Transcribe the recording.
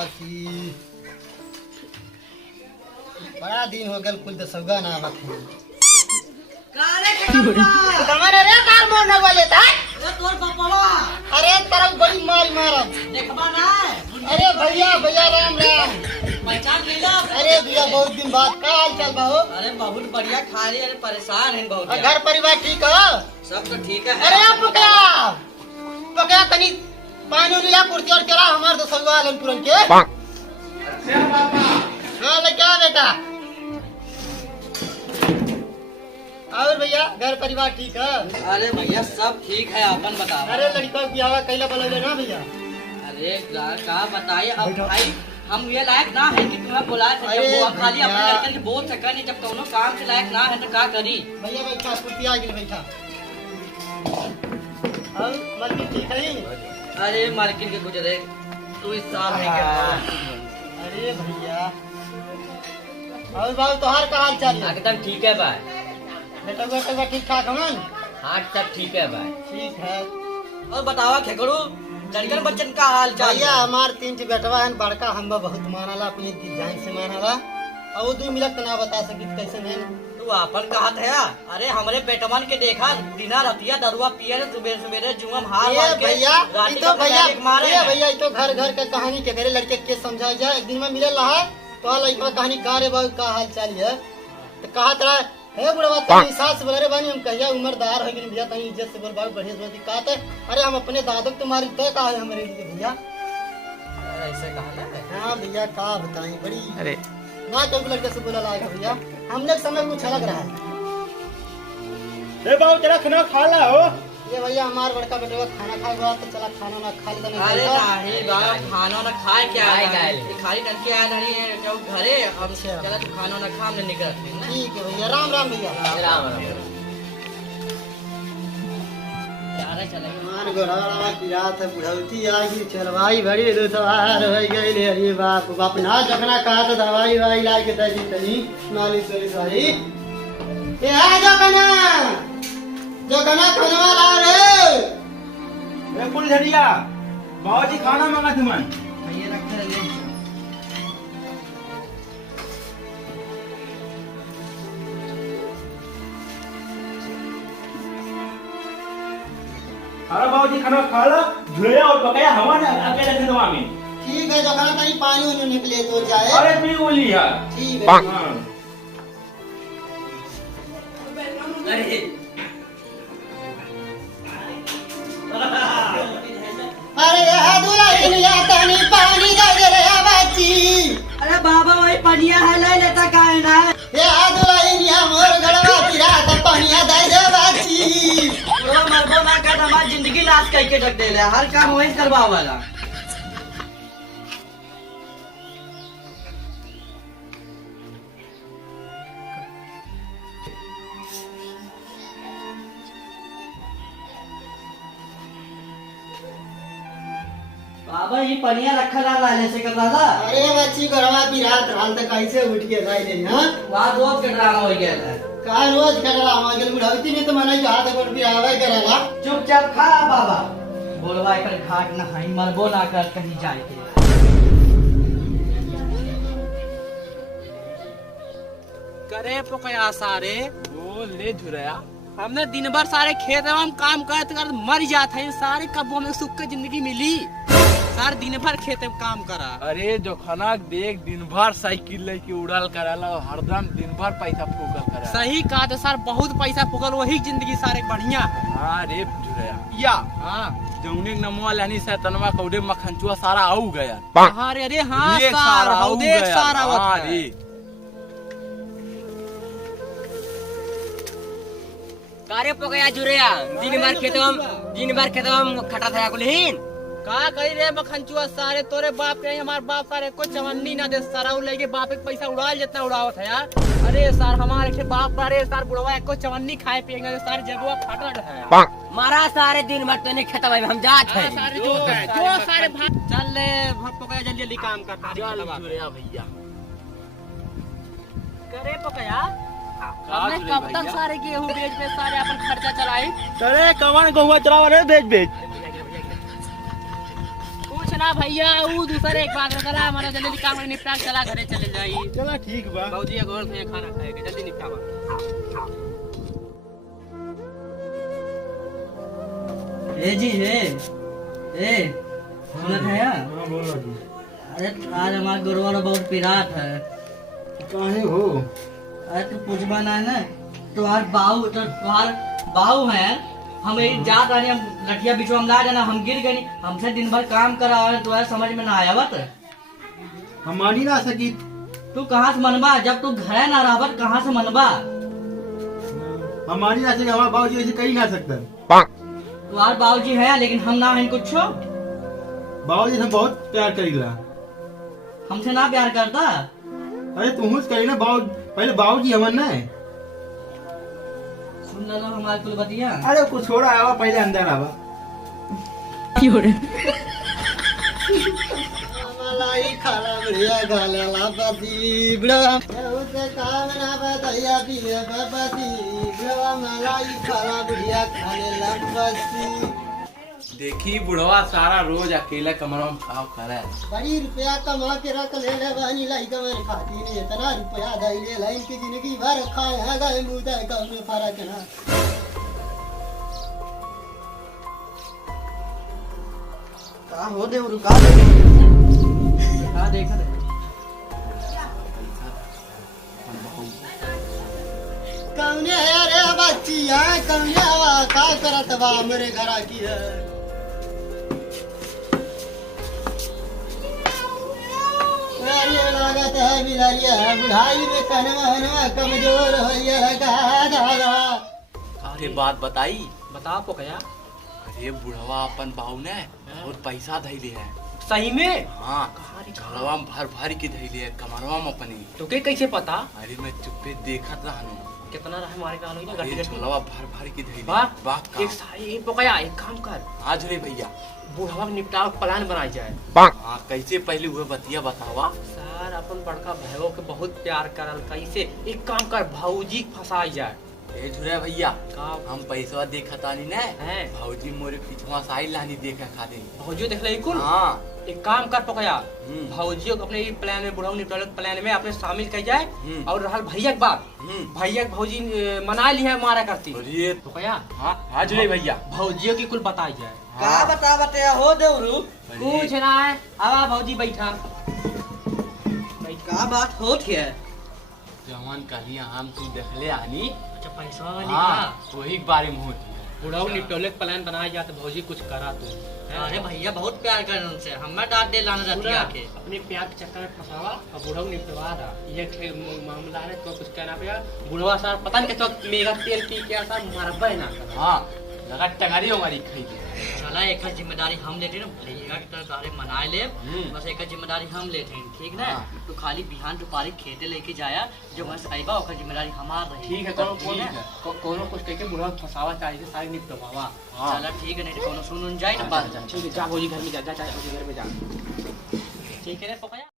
बाकी बड़ा दिन हो गया कुल दसौगा ना आवत है तुम्हारे रे कार मोड़ने वाले था अरे तोर पापा अरे तरफ बड़ी मार मारत देखबा ना अरे भैया भैया राम राम पहचान लेला अरे भैया बहुत दिन बाद का हाल चाल बा हो अरे बहुत बढ़िया खा रही अरे परेशान है बहुत घर परिवार ठीक हो सब तो ठीक है अरे पकया पकया तनी पानी लिया कुर्सी और चला हमार दसौगा आलन पुरन के हाँ क्या बेटा और भैया घर परिवार ठीक है अरे भैया सब ठीक है अपन बताओ अरे लड़का ब्याह कैला बोलोगे ना भैया अरे का बताइए अब भाई हम ये लायक ना है कि तुम्हें बुलाए थे जब अरे वो खाली अपने भैया। लड़कन के बोल सका नहीं जब कोनो काम से लायक ना है तो का करी भैया बैठा कुर्सी आ गई बैठा और मर्जी ठीक है अरे मार्केट के गुजरे तू इस साल नहीं कर अरे भैया और बाबू तोहार का हाल चाल है एकदम ठीक है भाई बेटा बेटा ठीक ठाक हमन हाँ सब ठीक है भाई ठीक है और बतावा खेकड़ू लड़कन बच्चन का हाल चाल भैया हमार 3 बेटवा है बड़का हम बहुत मानला अपनी डिजाइन से मानला और वो 2 मिनट ना बता सकी कैसे है तू अपन कहत है अरे हमरे बेटमन के देखा दिना रतिया दरुआ पिए सुबह सवेरे जुमम हार ये मार के भैया राती ये तो को भैया मारे ये भैया ये तो घर घर का कहानी के करे लड़के के समझाया जाए एक दिन में मिले रहा तो लड़का कहानी का रे बाबू का हाल चाल है तो कहा तरह हे बुढ़वा तनी सास बोले रे बानी हम कहिया उम्रदार हो गए भैया तनी इज्जत से बोल बाबू बढ़िया से दिक्कत है अरे हम अपने दादू तुम्हारी तय कहा है हमारे लिए भैया ऐसे कहा ना हाँ भैया का बताएं बड़ी अरे ना तो लड़के से बोला लाएगा भैया हमने समय कुछ अलग रहा ए बाबू तेरा खाना खा ला हो ये भैया हमार बड़का बेटा खाना खाए हुआ तो चला खाना ना खा लेता अरे नहीं बाबा खाना ना खाए क्या खाली टंकी आया नहीं है जो घरे हम अच्छा। चला तू खाना ना खा हमने निकल ठीक है भैया राम राम भैया राम राम चले मान गोरा की रात है बुढ़ौती आगी चलवाई भरी दो सवार हो गई ले अरे बाप बाप ना जखना कहा तो दवाई वाई ला के दे तनी मालिश वालिश भाई ए आ जो कना खनवा ला रे ए कुल झड़िया बाबूजी खाना मांगा तुमन ये रखते रहे अरे बाबूजी खाना खा ला झुड़िया और बकाया हवा ने अकेले खनवा में ठीक है जो कना तनी पानी उन्हें निकले तो जाए अरे पी बोली है ठीक है हां अरे अरे दुल्हनिया तनी पानी दे रे बच्ची अरे बाबा वही पनिया है ले लेता काहे ना ये दुल्हनिया मोर गड़वा तिरा त पानिया दे रे बच्ची वो मरबो ना कर हमारी जिंदगी लाश कह के रख दे ले हर काम वही करवा वाला बाबा ये पनिया रखा ला लाने से कर रहा था अरे बच्ची गड़वा की रात हाल तक कैसे उठ के खाई ले हां वहाँ रोज का ड्रामा हो गया था का रोज खड़ा मगल बुढ़ौती ने तो मना हाथ पर भी आवे करला चुपचाप खा बाबा बोलवा कर घाट ना खाई मरबो ना कर कहीं जाए के करे पकया सारे वो ले झुड़िया हमने दिन भर सारे खेत में हम काम करते करते मर जाते हैं सारे कब्बों में सुख के जिंदगी मिली सारे दिन भर खेत में काम करा अरे जो खाना देख दिन भर साइकिल लेके उड़ाल कराला और हरदम दिन भर पैसा फूकल करा सही कहा तो सर बहुत पैसा फुकल वही जिंदगी सारे बढ़िया हां रे झुड़िया या हाँ जौने नमवा लानी से तनवा कौडे मखनचुआ सारा आऊ गया अरे हाँ ये सारा आऊ देख गया सारा हां वक्त रे कारे पकया जुरेया दिन भर खेतम खटा था कुलहीन का कही रे मखनचुआ सारे तोरे बाप के हमारे बाप सारे कोई चवन्नी ना दे सारा उ लेके बाप के पैसा उड़ाल जितना उड़ावत है यार अरे सर हमारे के बाप अरे सर बुढ़वा को चवन्नी खाए पिएंगे सारे जगुआ फटल है मारा सारे दिन भर तो नहीं खेतम में हम जात है सारे जो सारे भाग चल ले पकया जल्दी जल्दी काम करता चल झुड़िया भैया करे पकया हमने कब तक सारे गेहूं बेच पे सारे अपन खर्चा चलाई अरे कवन गहुआ चलावा रे बेच बेच कुछ ना चला भैया वो दूसरे एक बात करा हमारा जल्दी काम निपटा के चला घरे चले जाई। चला ठीक बा। बाबूजी एक और खाना खाएगा जल्दी निपटावा। ए जी ए सुनत है यार? हाँ बोलो जी। अरे आज हमारा गुरुवार बहुत पिरात है। काहे हो? अरे तू पूछबा ना है ना, तुम्हार बाहू है, हम यही जात रहे, हम लठिया बिछो हम ला देना, हम गिर गए, हमसे दिन भर काम करा और तुम्हारे समझ में ना आया बत। हम मानी ना सकी। तू कहाँ से मनबा जब तू घर ना रहा, कहाँ से मनबा? हम मानी ना सकी, हमारा बाबूजी ऐसे कही ना सकता। तुम्हारे बाबूजी है लेकिन हम ना है कुछ। बाबूजी हम बहुत प्यार करीला। हमसे ना प्यार करता। अरे तुम कही ना बाबू, पहले बाबूजी हमन ना। सुन लो हमारे कुल बतिया। अरे कुछ छोड़ा आवा, पहले अंदर आवा। मलाई खाला बढ़िया गाला लापसी बड़ा उसे काम ना बताया पिए बापसी बड़ा मलाई खाला बढ़िया खाने लापसी। देखी बुढ़वा सारा रोज अकेला कमरा में खाओ करे। बड़ी रुपया कमा के रख ले ले बानी लाई कमर खाती नहीं, इतना रुपया दई ले लाई की जिंदगी भर खाए है गए मुदा का में फर्क ना। का हो दे रुका दे। हाँ देखा दे। कौने है रे बच्चिया, कौने वा का करत बा मेरे घरा की है। ये लागत है बिलारिया बुढ़ाई में कनवा कमजोर हो दादा। अरे बात बताई। बता पो क्या? अरे बुढ़वा अपन बाहू ने बहुत पैसा धैले है। सही में? हाँ घरवा में भर भर के धैले है कमरवा में अपनी। तो के कैसे पता? अरे मैं चुप्पे देखत रहनु। कितना रहा हमारे का लोग अरे गड्डी झोलवा भर भर के धैले। बात बात एक सारी एक पकया एक काम कर आज रे भैया बुढ़वा के निपटाव प्लान बनाई जाए। हाँ कैसे पहले हुए बतिया बतावा। सर अपन बड़का भाइयों के बहुत प्यार करल, कैसे एक काम कर भौजी फंसाई जाए। ए झुरे भैया का हम पैसा देखत आनी ने हैं भौजी मोरे पिछवा साइड लानी देखे खातिर। भौजी देख ले कुल। हाँ एक काम कर पकया हम्म। भौजियों को अपने प्लान में बुढ़ाऊ निपटावे प्लान में अपने शामिल कर जाए। और रहल भैया की बात, भैया के भौजी मना ली है मारा करती अरे पकया। हाँ आज रे भैया भौजियों की कुल बताई जाए। का बता बतिया हो दे कुछ ना है, आवा भौजी बैठा। का बात होत है? जवान कहलिया हम तू देखले आनी। अच्छा पैसा वाली हाँ वही के बारे में होती है। बुढ़ाऊ निपटोले प्लान बनाया जाए तो भौजी कुछ करा तू। अरे भैया बहुत प्यार कर उनसे, हमें डांट दे लाना रहती पूरा के। अपने प्यार के चक्कर में फंसावा और बुढ़ाऊ निपटवा दा। ये मामला है तो कुछ कहना पड़ेगा। बुढ़वा सर पता नहीं कैसे मेगा तेल पी के सर मरबा ना कर। हाँ लगा टंगारी हमारी खाई दे। चला एक जिम्मेदारी हम लेते ना, भैया के तरह सारे मनाए ले, बस एक जिम्मेदारी हम लेते हैं ठीक ना। हाँ। तो खाली बिहान दुपारी खेते लेके जाया, जो बस आईबा ओकर जिम्मेदारी हमार रही। ठीक है कोनो कुछ कह के बुढ़वा फंसावा चाहिए सारी निपटवावा। हाँ। चला ठीक है, नहीं तो कोनो सुन जाए ना बात। ठीक है जा भौजी घर में जा, भौजी घर में जा। ठीक है रे पकया।